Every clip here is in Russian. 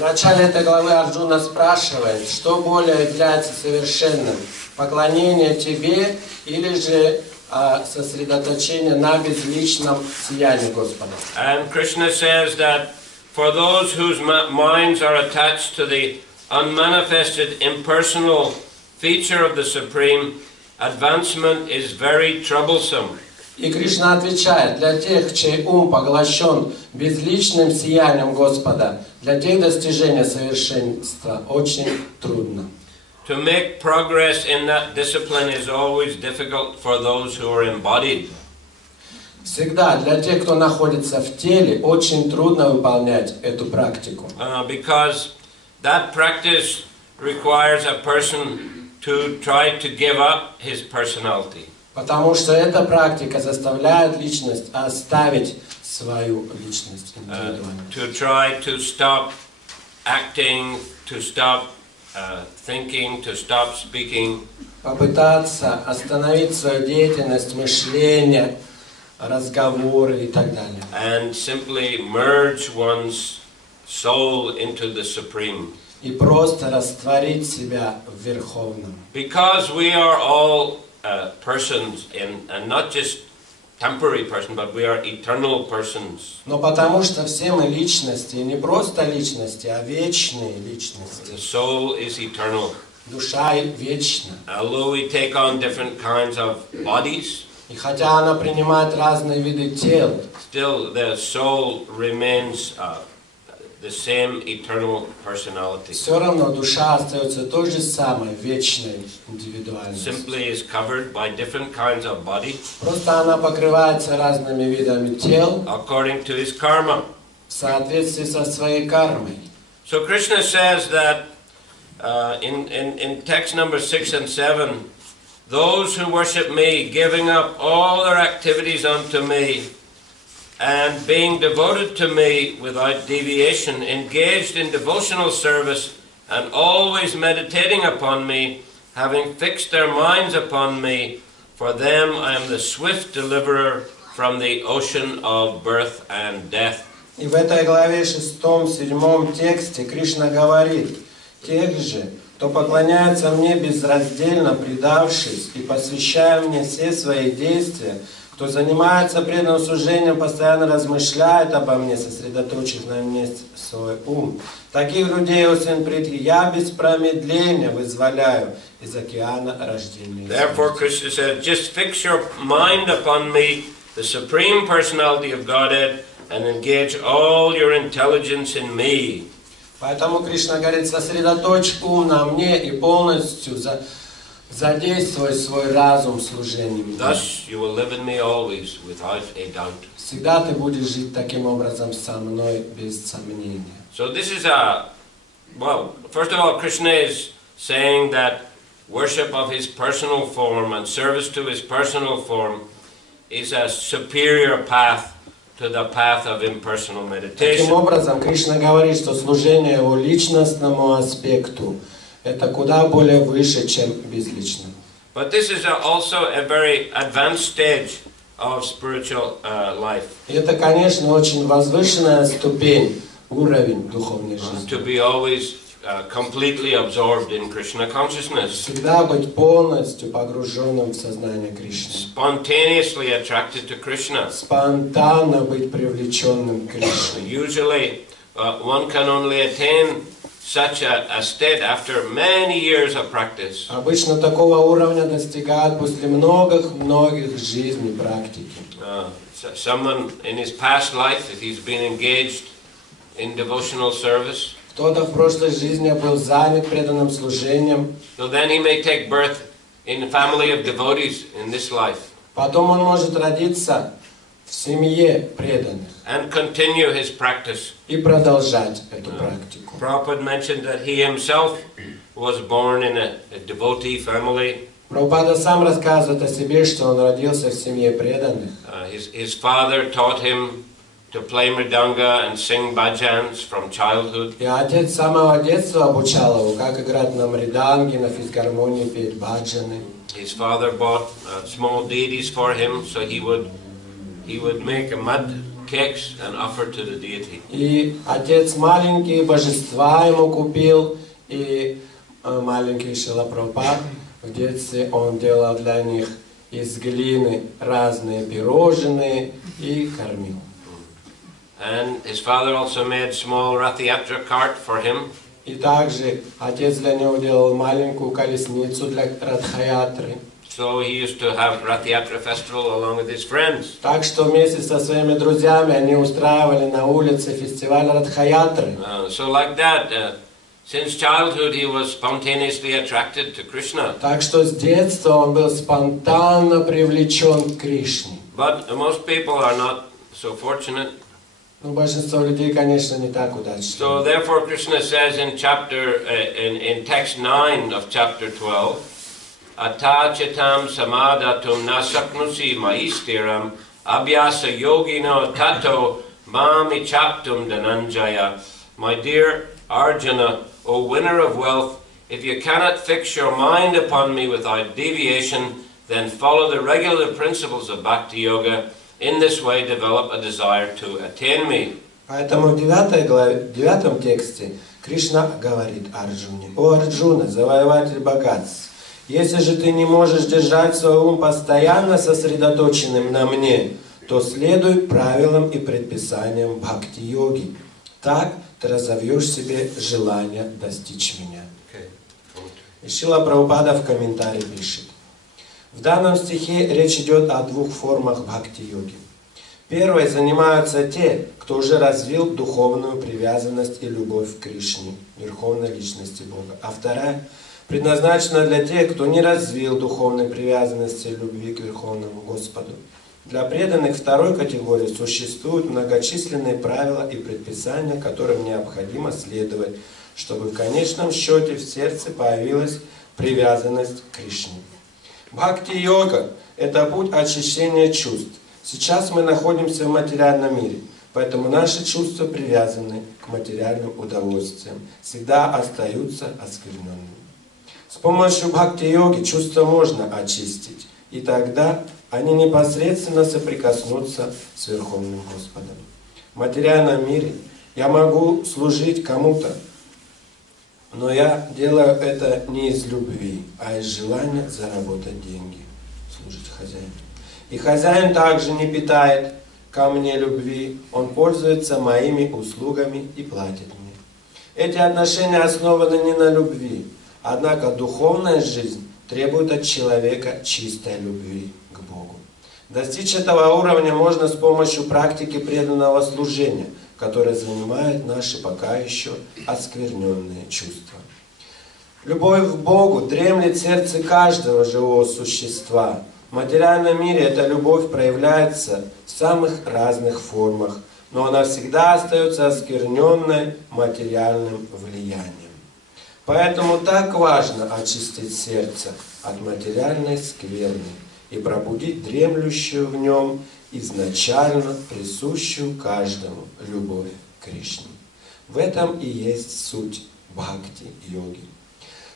В начале этой главы Арджуна спрашивает, что более является совершенным, поклонение тебе или же сосредоточение на безличном сиянии Господа. And Krishna says that for those whose minds are attached to the unmanifested impersonal feature of the Supreme, advancement is very troublesome. И Кришна отвечает, для тех, чей ум поглощен безличным сиянием Господа, для тех достижение совершенства очень трудно. To make progress in that discipline is always difficult for those who are embodied. Всегда для тех, кто находится в теле, очень трудно выполнять эту практику. Because that practice requires a person to try to give up his personality. Потому что эта практика заставляет личность оставить свою личность, индивидуальность. To try to stop acting, to stop thinking, to stop speaking. Попытаться остановить свою деятельность, мышление, разговоры и так далее. And simply merge one's soul into the Supreme. И просто растворить себя в Верховном. Because we are all persons, and not just temporary persons, but we are eternal persons. Но потому что все мы личности, и не просто личности, а вечные личности. The soul is eternal. Душа вечна. Although we take on different kinds of bodies, и хотя она принимает разные виды тел, still the soul remains the same eternal personality. Все равно душа остается той же самой вечной индивидуальностью. Simply is covered by different kinds of body. Просто она покрывается разными видами тел. According to his karma. В соответствии со своей кармой. So Krishna says that in text number 6 and 7, those who worship me, giving up all their activities unto me, and being devoted to me without deviation, engaged in devotional service, and always meditating upon me, having fixed their minds upon me, for them I am the swift deliverer from the ocean of birth and death. И в этой главе 6-7 тексте Кришна говорит, тех же, кто поклоняется мне безраздельно, предавшись и посвящая мне все свои действия, кто занимается преданным служением, постоянно размышляет обо мне, сосредоточив на мне свой ум. Таких людей, о сын Притхи, я без промедления вызволяю из океана рождения. Therefore, Krishna said, just fix your mind upon me, the Supreme Personality of Godhead, and engage all your intelligence in me. Поэтому Кришна говорит, сосредоточь ум на мне и полностью задействуй свой разум в служении. Thus you will live in me always, without a doubt. Всегда ты будешь жить таким образом со мной без сомнения. So this is well, first of all, Krishna is saying that worship of his personal form and service to his personal form is a superior path to the path of impersonal meditation. Таким образом, Кришна говорит, что служение его личностному аспекту это куда более выше, чем безличным. But this is also a very advanced stage of spiritual life. И это, конечно, очень возвышенная ступень, уровень духовной жизни. To be always completely absorbed in Krishna consciousness. Всегда быть полностью погруженным в сознание Кришны. Spontaneously attracted to Krishna. Спонтанно быть привлеченным к Кришне. Usually, one can only attain such a state after many years of practice. Обычно такого уровня достигают после многих жизней практики. Someone in his past life, if he's been engaged in devotional service, кто-то в прошлой жизни был занят преданным служением. So then he may take birth in a family of devotees in this life. Потом он может родиться в семье преданных. And continue his practice. И продолжать эту практику. Prabhupada mentioned that he himself was born in a devotee family. Прабхупада сам рассказывает о себе, что он родился в семье преданных. His father taught him to play mridanga and sing bhajans from childhood. И отец с самого детства обучал его, как играть на мриданге, на физгармонии, петь баджаны. His father bought small deities for him, so he would make a mud cakes and offered to the deity. И отец маленькие божества ему купил, и маленький Шрила Прабхупад в детстве он делал для них из глины разные пирожные и кормил. And his father also made small Rathayatra cart for him. И также отец для него делал маленькую колесницу для Радхаятры. So he used to have Rathayatra festival along with his friends. Так что вместе со своими друзьями они устраивали на улице фестиваль Радхаятры. So like that, since childhood he was spontaneously attracted to Krishna. Так что с детства он был спонтанно привлечен к Кришне. But most people are not so fortunate. Но большинство людей, конечно, не так удачны. So therefore Krishna says in text 9 of chapter 12, Atachitam samadatum nasaknusi maistiram abhyasa yogino tato mami chaptum dhananjaya. My dear Arjuna, O winner of wealth, if you cannot fix your mind upon me without deviation, then follow the regular principles of Bhakti Yoga. In this way develop a desire to attain me. Поэтому в 9 тексте Кришна говорит Арджуне: «О Арджуна, завоеватель богатств, если же ты не можешь держать свой ум постоянно сосредоточенным на мне, то следуй правилам и предписаниям бхакти-йоги. Так ты разовьешь себе желание достичь меня». И Шрила Прабхупада в комментарии пишет: в данном стихе речь идет о двух формах бхакти-йоги. Первой занимаются те, кто уже развил духовную привязанность и любовь к Кришне, Верховной Личности Бога. А вторая предназначена для тех, кто не развил духовной привязанности и любви к Верховному Господу. Для преданных второй категории существуют многочисленные правила и предписания, которым необходимо следовать, чтобы в конечном счете в сердце появилась привязанность к Кришне. Бхакти-йога – это путь очищения чувств. Сейчас мы находимся в материальном мире, поэтому наши чувства привязаны к материальным удовольствиям, всегда остаются оскверненными. С помощью бхакти-йоги чувства можно очистить, и тогда они непосредственно соприкоснутся с Верховным Господом. В материальном мире я могу служить кому-то, но я делаю это не из любви, а из желания заработать деньги, служить хозяину. И хозяин также не питает ко мне любви, он пользуется моими услугами и платит мне. Эти отношения основаны не на любви, однако духовная жизнь требует от человека чистой любви к Богу. Достичь этого уровня можно с помощью практики преданного служения, которая занимает наши пока еще оскверненные чувства. Любовь к Богу дремлет в сердце каждого живого существа. В материальном мире эта любовь проявляется в самых разных формах, но она всегда остается оскверненной материальным влиянием. Поэтому так важно очистить сердце от материальной скверны и пробудить дремлющую в нем изначально присущую каждому любовь к Кришне. В этом и есть суть бхакти-йоги.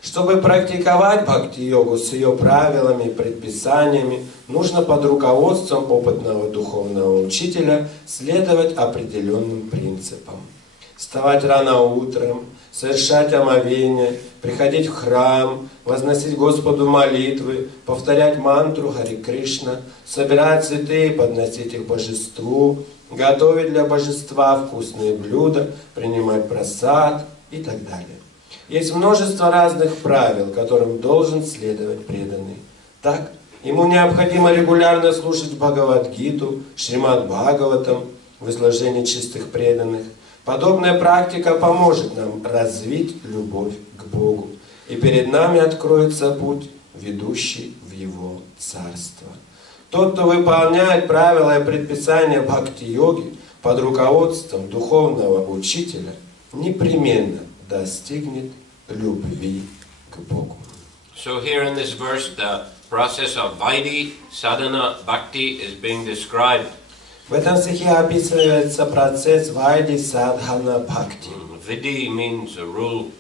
Чтобы практиковать бхакти-йогу с ее правилами и предписаниями, нужно под руководством опытного духовного учителя следовать определенным принципам. Вставать рано утром, совершать омовение, приходить в храм, возносить Господу молитвы, повторять мантру Харе Кришна, собирать цветы и подносить их божеству, готовить для божества вкусные блюда, принимать прасад и так далее. Есть множество разных правил, которым должен следовать преданный. Так, ему необходимо регулярно слушать Бхагавад-гиту, Шримад Бхагаватам в изложении чистых преданных. Подобная практика поможет нам развить любовь к Богу, и перед нами откроется путь, ведущий в Его Царство. Тот, кто выполняет правила и предписания бхакти-йоги под руководством духовного учителя, непременно достигнет любви к Богу. So here in this verse, the process of Vaidhi sadhana bhakti is being described. В этом стихе описывается процесс Вайди Садхана Бхакти. Vidhi means a rule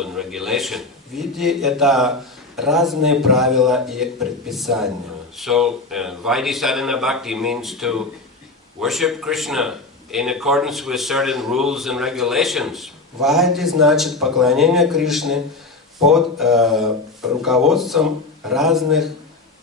and regulation. Види – это разные правила и предписания. So Vaidhi sadhana bhakti means to worship Krishna in accordance with certain rules and regulations. Вайди значит поклонение Кришне под руководством разных,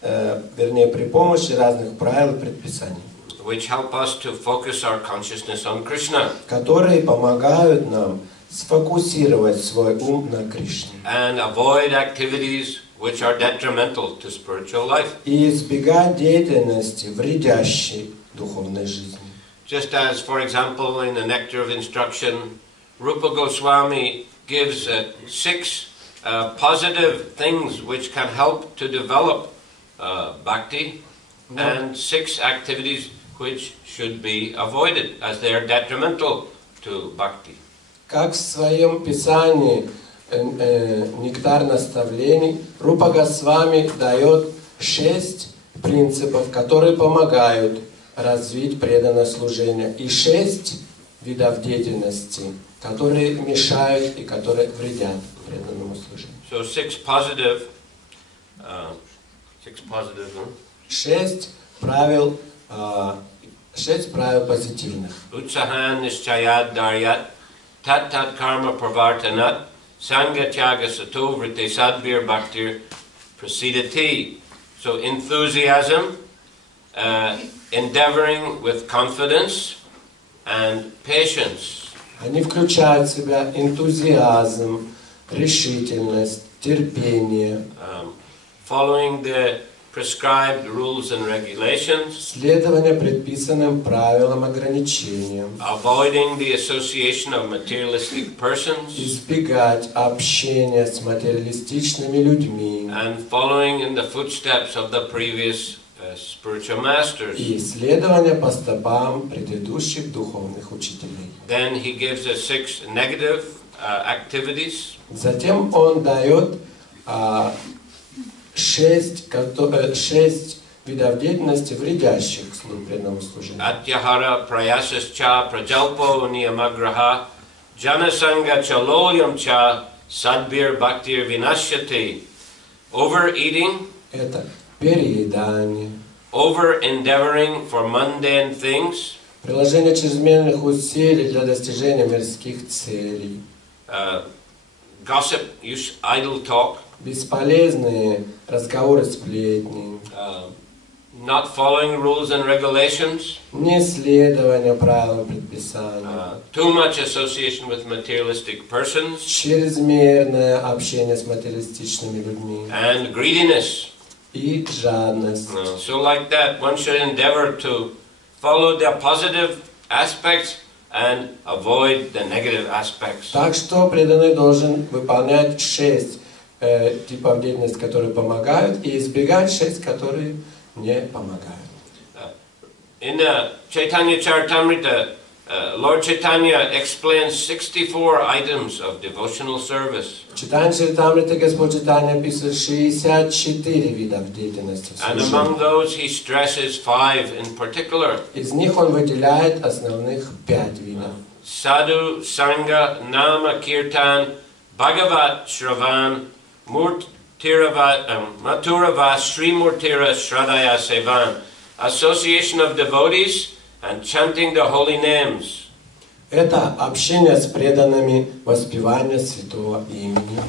вернее, при помощи разных правил и предписаний, Which help us to focus our consciousness on Krishna. Которые помогают нам сфокусировать свой ум на Кришне. And avoid activities which are detrimental to spiritual life. И избегать деятельности, вредящей духовной жизни. Just as, for example, in the Nectar of Instruction, Rupa Goswami gives 6 positive things which can help to develop bhakti, and 6 activities which should be avoided as they are detrimental to bhakti. Как в своем писании «Нектар наставлений» Рупа Госвами дает 6 принципов, которые помогают развить преданное служение, и 6 видов деятельности, которые мешают и которые вредят преданному служению. So 6 positive, 6 правил, 6 правил позитивных. Utsahan nischayad daryat, tat tat karma pravartanat, sangha tyaga sato vritte sadbir bhaktir prasidati. So enthusiasm, endeavoring with confidence and patience. Они включают в себя энтузиазм, решительность, терпение, following the prescribed rules and regulations, следование предписанным правилам, ограничениям, avoiding the association of materialistic persons, избегать общения с материалистичными людьми, and following in the footsteps of the previous spiritual masters. И следование по стопам предыдущих духовных учителей. Then he gives us 6 negative activities. Затем он дает 6 видов деятельности, вредящих преданному служению. Atyahara prayasascha prajalpo niyamagraha janasanga chaloyam cha sadbir bhaktir vinashyati. Overeating, Это переедание, over-endeavoring for mundane things, приложение чрезмерных усилий для достижения мирских целей, gossip, idle talk, бесполезные разговоры, сплетни, not following rules and regulations, неследование правилам предписаний, too much association with materialistic persons, чрезмерное общение с материалистичными людьми and greediness. и жадность. So like that, one should endeavor to follow the positive aspects and avoid the negative aspects. Так что преданный должен выполнять 6 типов деятельности, которые помогают, и избегать 6, которые не помогают. In Chaitanya Charitamrita, Lord Chaitanya explains 64 items of devotional service. В Чайтанья Чаритамрите Господь Чайтанья описывает 64 видов деятельности в And служении. among those he stresses 5 in particular. Из них он выделяет основных 5 видов. Sadhu, Sangha, Nama, Kirtan, Bhagavat, Shravan, Maturavat, Sri Murtira, Shradaya, Sevan. Association of devotees and chanting the holy names. Это общение с преданными, воспевание святого имени.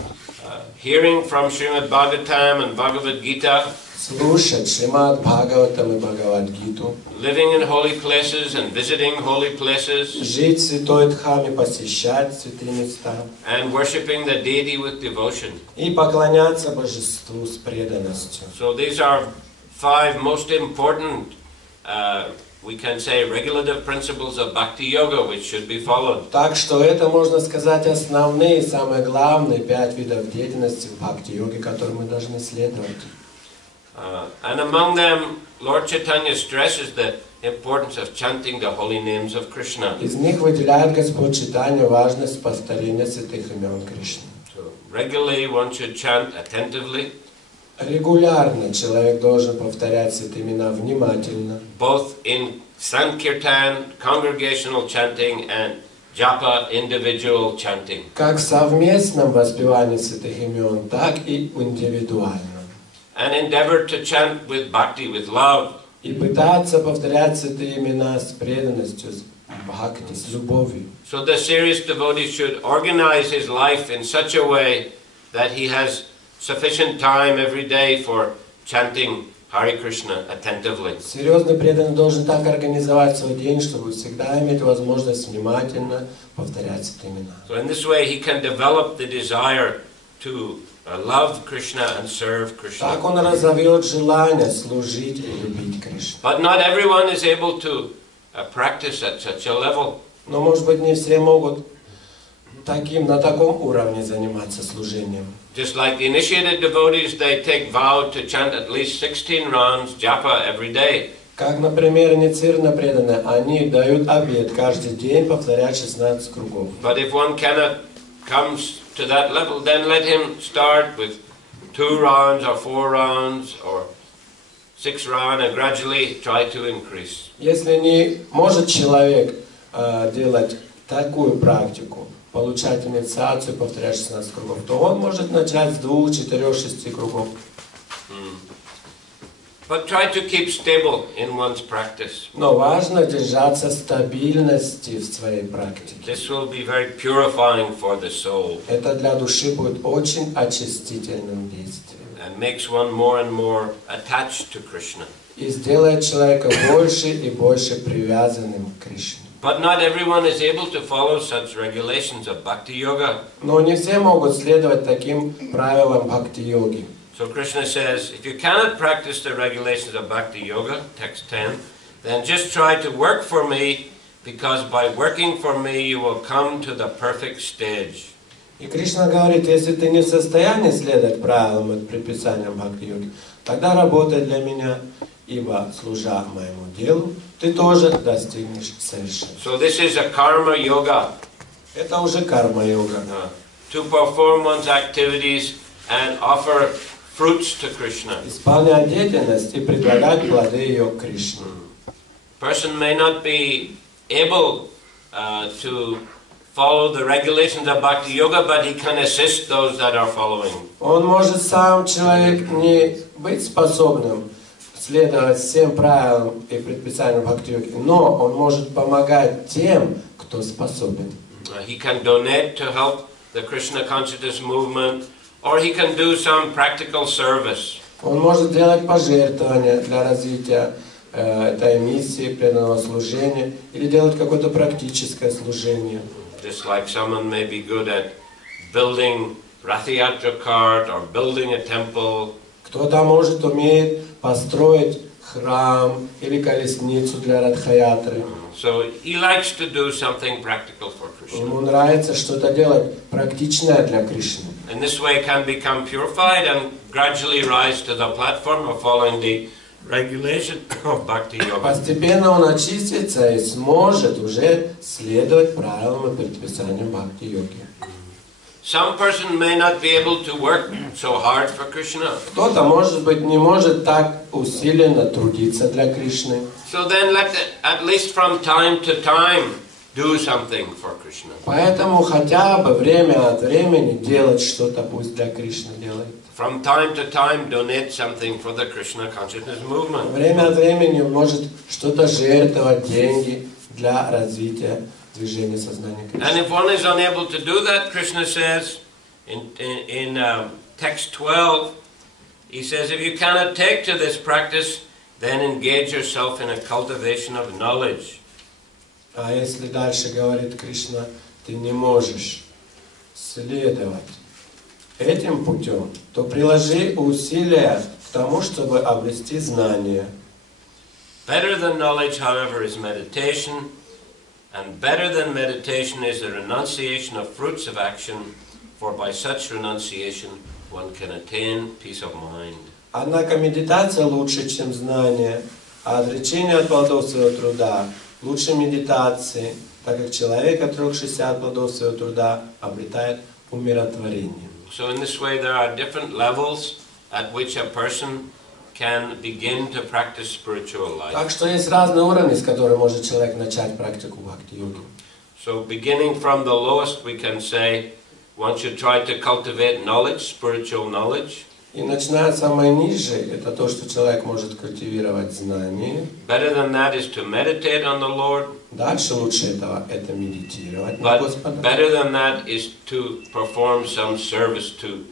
Hearing from Srimad Bhagavatam and Bhagavad Gita. Слушать Шримад Бхагаватам и Бхагавад-гиту. Living in holy places and visiting holy places. Жить в святой Дхаме, посещать святые места. And worshipping the deity with devotion. И поклоняться Божеству с преданностью. So these are 5 most important, we can say, regulative principles of Bhakti Yoga which should be followed. Так что это, можно сказать, основные, самые главные 5 видов деятельности в Бхакти-йоге, которым мы должны следовать. And among them, Lord Chaitanya stresses the importance of chanting the holy names of Krishna. Из них выделяет Господь Чайтанья важность повторения святых имен Кришны. So regularly one should chant attentively. Регулярно человек должен повторять святые имена внимательно. Both in Sankirtan, congregational chanting, and Japa, individual chanting. Как в совместном воспевании святых имен, так и индивидуально. And endeavor to chant with bhakti, with love, И пытаться повторять святые имена с преданностью, с бхакти, с любовью. So the serious devotee should organize his life in such a way that he has sufficient time every day for chanting Hare Krishna attentively. Серьезный преданный должен так организовать свой день, чтобы всегда иметь возможность внимательно повторять святые имена. So in this way he can develop the desire to love Krishna and serve Krishna. Так он разовьет желание служить и любить Кришну. But not everyone is able to practice at such a level. Но, может быть, не все могут на таком уровне заниматься служением. Just like the initiated devotees, they take vow to chant at least 16 rounds japa every day. Как, например, инициированные преданные, они дают обет каждый день повторять 16 кругов. But if one cannot come to that level, then let him start with 2 rounds or 4 rounds or 6 rounds and gradually try to increase. Если не может человек делать такую практику, получать инициацию, повторять 16 кругов, то он может начать с 2, 4, 6 кругов. But try to keep stable in one's practice. Но важно держаться стабильности в своей практике. This will be very purifying for the soul. Это для души будет очень очистительным действием. And makes one more and more attached to Krishna. И сделает человека больше и больше привязанным к Кришне. But not everyone is able to follow such regulations of bhakti yoga. Но не все могут следовать таким правилам бхакти-йоги. So Krishna says, if you cannot practice the regulations of bhakti yoga, text 10, then just try to work for me, because by working for me you will come to the perfect stage. И Кришна говорит, если ты не в состоянии следовать правилам и предписаниям бхакти-йоги, тогда работай для меня, ибо, служа моему делу, ты тоже достигнешь совершенства. So this is a karma yoga. Это уже карма-йога. To perform one's activities and offer fruits to Krishna. Исполнять деятельность и предлагать плоды ее Кришне. Person may not be able to follow the regulations of bhakti yoga, but he can assist those that are following. Он может сам человек не быть способным следовать всем правилам и предписаниям бхакти-йоги, но он может помогать тем, кто способен. He can donate to help the Krishna consciousness movement, or he can do some practical service. Он может делать пожертвования для развития этой миссии, преданного служения, или делать какое-то практическое служение. Just like someone may be good at building Rathayatra cart or building a temple. Кто-то может умеет построить храм или колесницу для Радхаятры. So he likes to do something practical for Krishna. Ему нравится что-то делать практичное для Кришны. In this way can become purified and gradually rise to the platform of following the regulation of bhakti yoga. Постепенно он очистится и сможет уже следовать правилам и предписаниям бхакти-йоги. Some person may not be able to work so hard for Krishna. Кто-то, может быть, не может так усиленно трудиться для Кришны. So then let at least from time to time do something for Krishna. Поэтому хотя бы время от времени делать что-то, пусть для Кришны делает. From time to time donate something for the Krishna consciousness movement. Время от времени может что-то жертвовать, деньги для развития движения сознания Кришны. And if one is unable to do that, Krishna says in text 12, he says, if you cannot take to this practice, then engage yourself in a cultivation of knowledge. А если дальше говорит Кришна, ты не можешь следовать этим путем, то приложи усилия к тому, чтобы обрести знание. Better than knowledge, however, is meditation, and better than meditation is the renunciation of fruits of action, for by such renunciation one can attain peace of mind. Однако медитация лучше, чем знание, а отречение от плодов своего труда лучше медитации, так как человек, отрекшийся от плодов своего труда, обретает умиротворение. So in this way there are different levels at which a person can begin to practice spiritual life. Так что есть разные уровни, с которых может человек начать практику бхакти-йоги. So beginning from the lowest, we can say one should try to cultivate knowledge, spiritual knowledge. И начиная с самой низшей, это то, что человек может культивировать знание. Better than that is to meditate on the Lord. Дальше лучше этого это медитировать на But Господа. better than that is to perform some service, to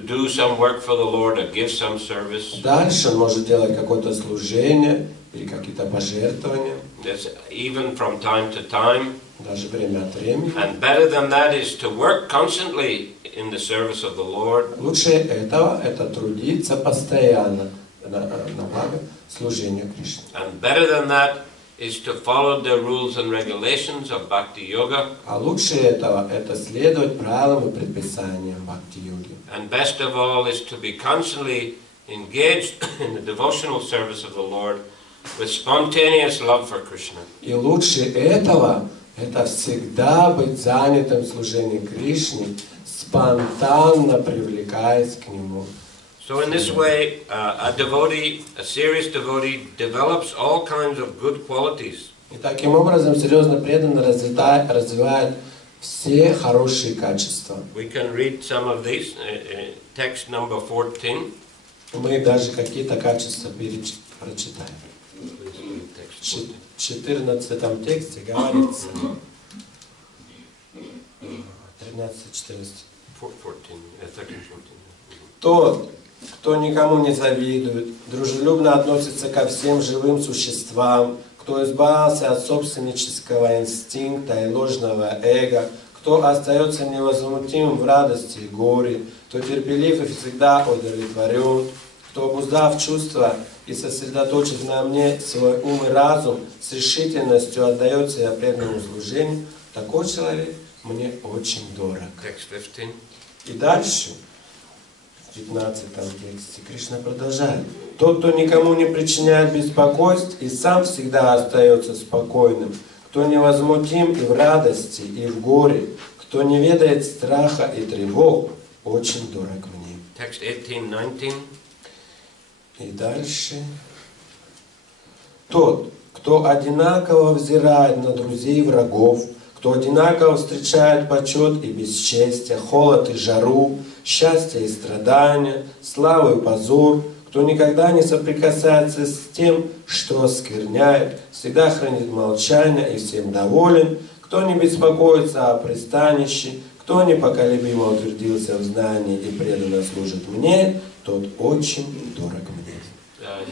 do some work for the Lord, or give some service. Дальше он может делать какое-то служение или какие-то пожертвования. That's even from time to time. Даже время от времени. And better than that is to work constantly in the service of the Lord. Лучше этого это трудиться постоянно на благо служения Кришне. And better than that is to follow the rules and regulations of Bhakti Yoga. А лучше этого это следовать правилам и предписаниям Бхакти-йоги. And best of all is to be constantly engaged in the devotional service of the Lord with spontaneous love for Krishna. И лучше этого это всегда быть занятым в служении Кришне, спонтанно привлекаясь к Нему. So in this way, a serious devotee, develops all kinds of good qualities. И таким образом серьезно преданно развивает все хорошие качества. We can read some of these. Text number 14. Мы даже какие-то качества прочитаем. В 14 тексте говорится. 13-14. Тот, кто никому не завидует, дружелюбно относится ко всем живым существам, кто избавился от собственнического инстинкта и ложного эго, кто остается невозмутимым в радости и горе, кто терпелив и всегда удовлетворен, кто, обуздав чувства и сосредоточив на мне свой ум и разум, с решительностью отдает себя преданному служению, такой человек мне очень дорог. И дальше, в 15 тексте, Кришна продолжает. Тот, кто никому не причиняет беспокойств и сам всегда остается спокойным, кто невозмутим и в радости, и в горе, кто не ведает страха и тревог, очень дорог мне. Text 18-19. И дальше. Тот, кто одинаково взирает на друзей и врагов, кто одинаково встречает почет и бесчестие, холод и жару, счастье и страдания, славу и позор, кто никогда не соприкасается с тем, что оскверняет, всегда хранит молчание и всем доволен, кто не беспокоится о пристанище, кто непоколебимо утвердился в знании и преданно служит мне, тот очень дорог мне.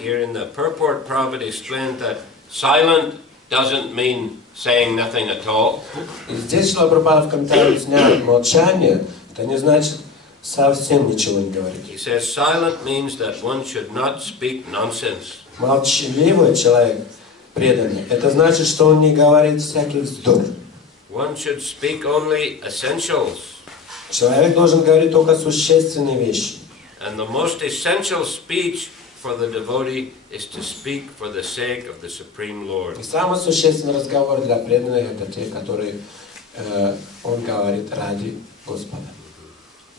Here in the purport, Prabhupada explained that silent doesn't mean saying nothing at all. И здесь Шрила Прабхупада в комментарии объясняет, молчание, это не значит совсем ничего не говорить. He says silent means that one should not speak nonsense. Молчаливый человек, преданный, это значит, что он не говорит всякий вздор. One should speak only essentials. Человек должен говорить только существенные вещи. And the most essential speech for the devotee is to speak for the sake of the Supreme Lord. И самый существенный разговор для преданных это те, которые он говорит ради Господа.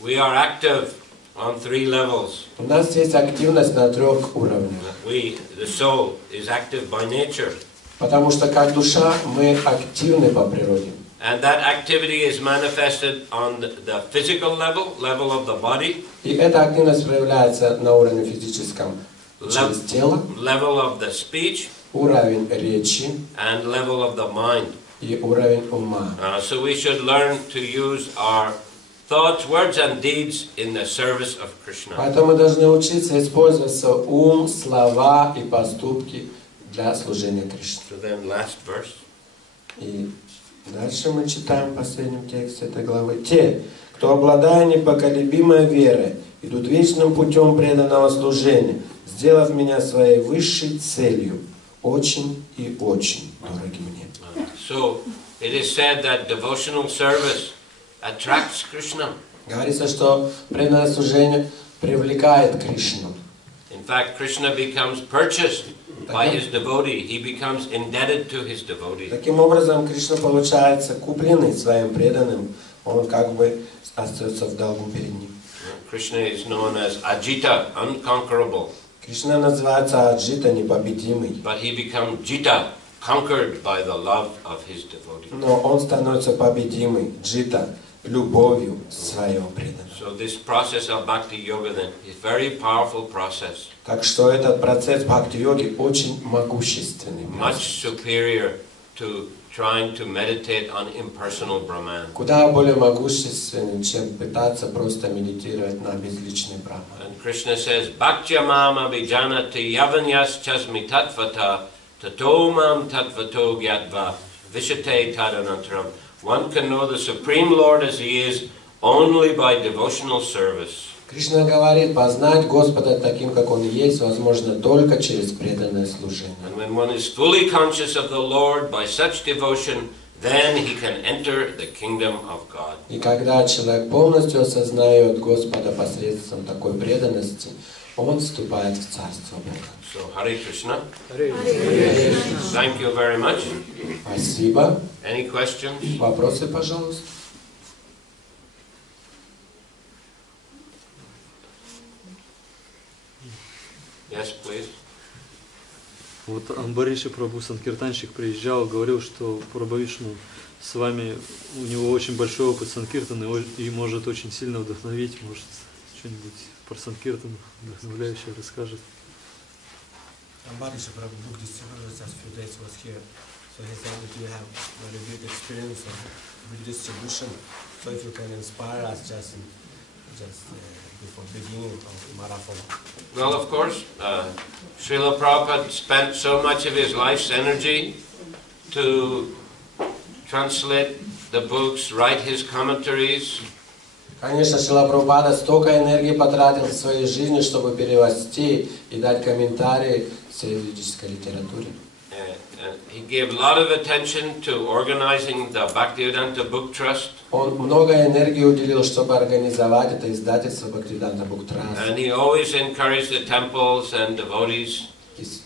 We are active on 3 levels. У нас есть активность на 3 уровнях. The soul, is active by nature. Потому что как душа мы активны по природе. And that activity is manifested on the physical level of the body. И эта активность проявляется на уровне физическом через тело, level of the speech, уровень речи and level of the mind. И уровень ума. So we should learn to use our thoughts, words and deeds in the service of Krishna. Поэтому мы должны учиться использовать ум, слова и поступки для служения Кришне. So then last verse. И дальше мы читаем в последнем тексте этой главы. Те, кто, обладая непоколебимой верой, идут вечным путем преданного служения, сделав меня своей высшей целью, очень и очень дороги мне. So it is said that devotional service attracts Krishna. Говорится, что преданное служение привлекает Кришну. In fact, Krishna becomes purchased by his devotee. He becomes indebted to his devotee. Таким образом, Кришна получается купленный своим преданным. Он как бы остается в долгу перед ним. Krishna is known as Ajita, unconquerable. Кришна называется Аджита, непобедимый. But he becomes Jita, conquered by the love of his devotee. Но он становится победимый, Джита, любовью своего преданного. So this process of bhakti yoga then is very powerful process. Так что этот процесс бхакти-йоги очень могущественный. Much superior to trying to meditate on impersonal Brahman. Куда более могущественный, чем пытаться просто медитировать на безличный Брахман. And Krishna says, Bhaktya mam abhijanati yavanyas chasmi tatvata tato mam tatvato gyatva vishate tadanantaram. One can know the Supreme Lord as He is only by devotional service. Кришна говорит, познать Господа таким, как Он есть, возможно только через преданное служение. And when one is fully conscious of the Lord by such devotion, then he can enter the kingdom of God. И когда человек полностью осознает Господа посредством такой преданности, он вступает в Царство Бога. So, Hare Krishna. Hare Krishna. Thank you very much. Спасибо. Any questions? Вопросы, пожалуйста. Yes, please. Вот Амбариши Прабху Санкиртанщик приезжал, говорил, что Прабхавишну с вами, у него очень большой опыт Санкиртана и может очень сильно вдохновить, может что-нибудь про Санкиртан вдохновляющее расскажет. Ambarish Prabhu book distributed just few days was here, so he said that you have very good experience of book distribution. So if you can inspire us just before beginning of marathon. Well, of course, Srila Prabhupada spent so much of his life's energy to translate the books, write his commentaries. Конечно, Шрила Прабхупада столько энергии потратил в своей жизни, чтобы перевести и дать комментарии к юридической литературе. He gave a lot of attention to organizing the Bhактиведанта Book Trust. Он много энергии уделил, чтобы организовать это издательство Бхактиведанта Book Trust. And he always encouraged the temples and devotees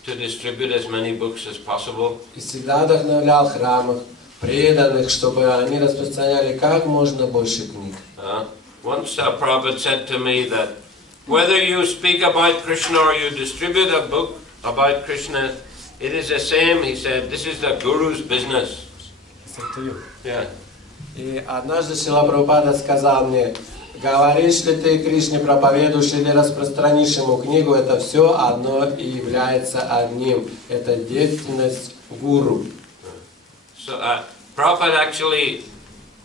to distribute as many books as possible. И всегда вдохновлял храмов, преданных, чтобы они распространяли как можно больше книг. Once Prabhupada said to me that whether you speak about Krishna or you distribute a book about Krishna, it is the same. He said, this is the Guru's business. Yeah. И однажды Шрила Прабхупада сказал мне, говоришь ли ты Кришне, проповедуешь или распространишь ему книгу, это все одно и является одним. Это деятельность гуру. So Prabhupada actually,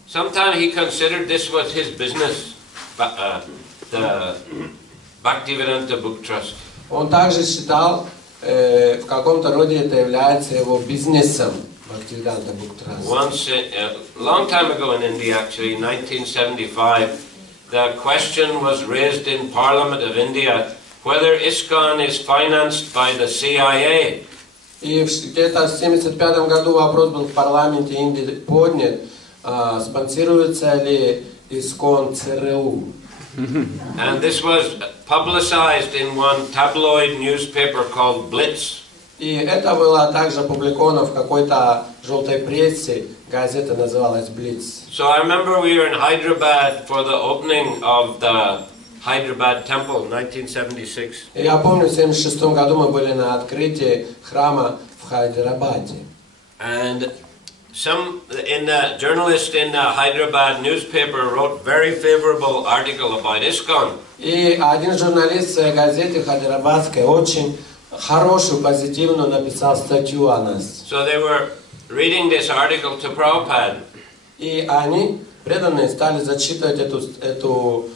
sometimes he considered this was his business, the Bhaktivedanta Book Trust. Он также считал, в каком-то роде это является его бизнесом. Bhaktivedanta Book Trust. Once, a long time ago in India, actually, 1975, the question was raised in Parliament of India whether ISKCON is financed by the CIA. И где-то в 1975 году вопрос был в парламенте Индии поднят, спонсируется ли ИСККОН ЦРУ. And this was publicized in one tabloid newspaper called Blitz. И это было также опубликовано в какой-то желтой прессе, газета называлась «Блиц». So I remember we were in Hyderabad for the opening of the Hyderabad temple, 1976. И я помню, в 1976 году мы были на открытии храма в Хайдарабаде. And the journalist in the Hyderabad newspaper wrote very favorable article about ISKCON. И один журналист в своей газете хайдарабадской очень хорошую, позитивную написал статью о нас. So they were reading this article to Prabhupada. И они, преданные, стали зачитывать эту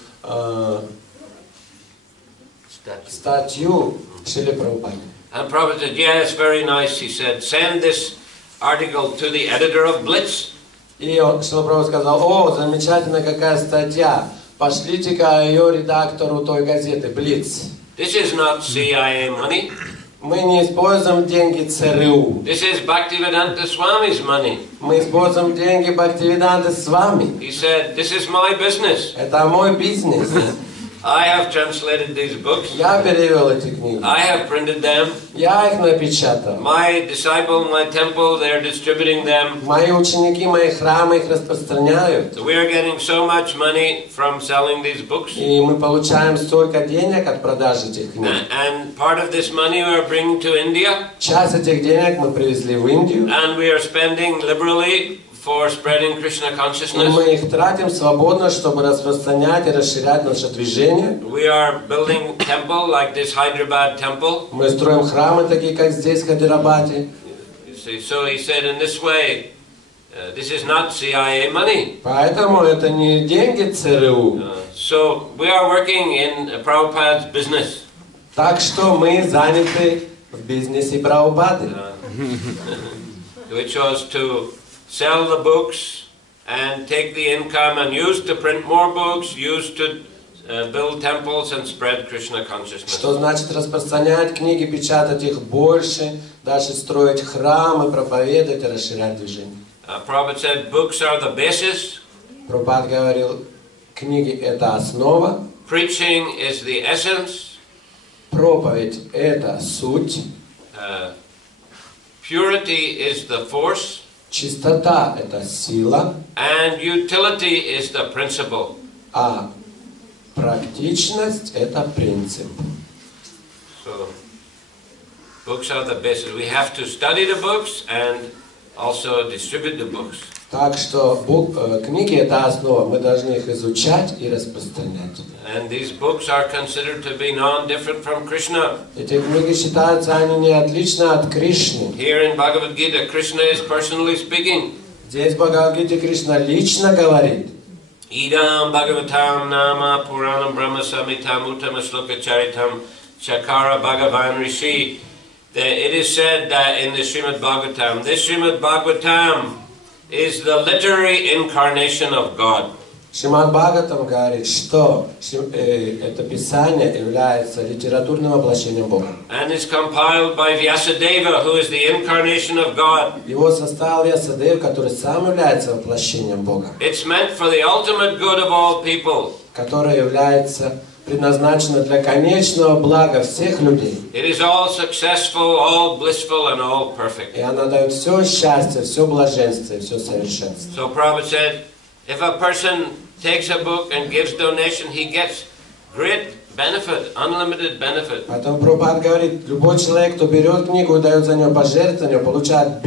статью Шриле Прабхупаде. And Prabhupada said, yes, very nice. He said, send this article to the editor of Blitz. И Шрила Прабхупада сказал, о, замечательная какая статья, пошлите-ка ее редактору той газеты «Блиц». This is not CIA money. Мы не используем деньги ЦРУ. This is Bhaktivedanta Swami's money. Мы используем деньги Бхактиведанты Свами. He said, this is my business. Это мой бизнес. I have translated these books. Я перевел эти книги. I have printed them. Я их напечатал. My disciple, my temple, they're distributing them. Мои ученики, мои храмы их распространяют. So we are getting so much money from selling these books. И мы получаем столько денег от продажи этих книг. And part of this money we are bringing to India. Часть этих денег мы привезли в Индию. And we are spending liberally for spreading Krishna И consciousness. мы их тратим свободно, чтобы распространять и расширять наше движение. We are building temple like this Hyderabad temple. Мы строим храмы, такие как здесь, в Хайдарабаде. You see, so he said in this way, this is not CIA money. Поэтому это не деньги ЦРУ. So we are working in Prabhupada's business. Так что мы заняты в бизнесе Прабхупады. Which was to sell the books and take the income and use to print more books, use to build temples and spread Krishna consciousness. Что значит распространять книги, печатать их больше, дальше строить храмы, проповедовать и расширять движение. Prabhupada said books are the basis. Прабхупада говорил, книги это основа, Preaching is the essence. проповедь это суть, Purity is the force. чистота это сила, And utility is the principle. а практичность это принцип. So, books are the basis. We have to study the books and also distribute the books. Так что книги это основа, мы должны их изучать и распространять. And these books are considered to be non-different from Krishna. Эти книги считаются, они не отличны от Кришны. Here in Bhagavad Gita, Krishna is personally speaking. Здесь в Бхагавад-гите Кришна лично говорит. Idam Bhagavatam Nama Puranam Brahma Samhitam Uttama Shloka Charitam Chakara Bhagavan Rishi. It is said that in the Srimad Bhagavatam, this Srimad Bhagavatam is the literary incarnation of God. Шримад Бхагаватам говорит, что это писание является литературным воплощением Бога. And is compiled by Vyasadeva, who is the incarnation of God. Его составил Вьясадев, который сам является воплощением Бога. It's meant for the ultimate good of all people. Которое является предназначено для конечного блага всех людей. It is all successful, all blissful, and all perfect. И она дает все счастье, все блаженство и все совершенство. So Prabhupada said, if a person takes a book and gives donation, he gets great benefit, unlimited benefit. Поэтому Прабхупада говорит, любой человек, кто берет книгу и дает за нее пожертвование, получает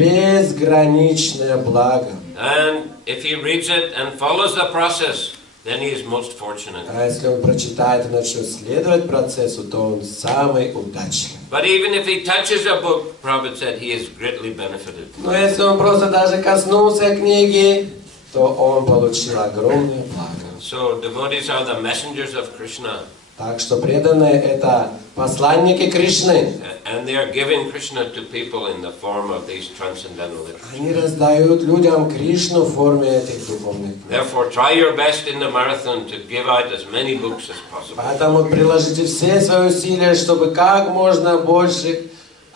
безграничное благо. And if he reads it and follows the process, then he is most fortunate. А если он прочитает и начнет следовать процессу, то он самый удачливый. But even if he touches a book, Prabhupada said, he is greatly benefited. Но если он просто даже коснулся книги, то он получил огромное благо. So devotees are the messengers of Krishna. Так что преданные это посланники Кришны. And they are giving Krishna to people in the form of these transcendental literatures. Они раздают людям Кришну в форме этих духовных книг. Therefore, try your best in the marathon to give out as many books as possible. Поэтому приложите все свои усилия, чтобы как можно больше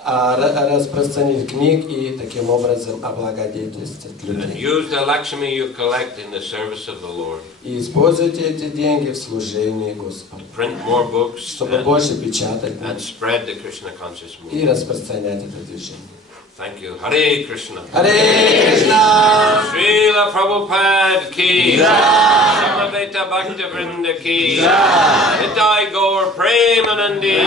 распространить книг и таким образом облагодетельствовать And людей. use the Lakshmi you collect in the service of the Lord. И используйте эти деньги в служении Господу, Print more books чтобы больше печатать and spread the Krishna conscious и movement. распространять это движение. Thank you. Hare Krishna. Харе Кришна! Шриле Прабхупаде ki. Samaveta Bhaktivinoda ki. Nitai Gaur Premanandi.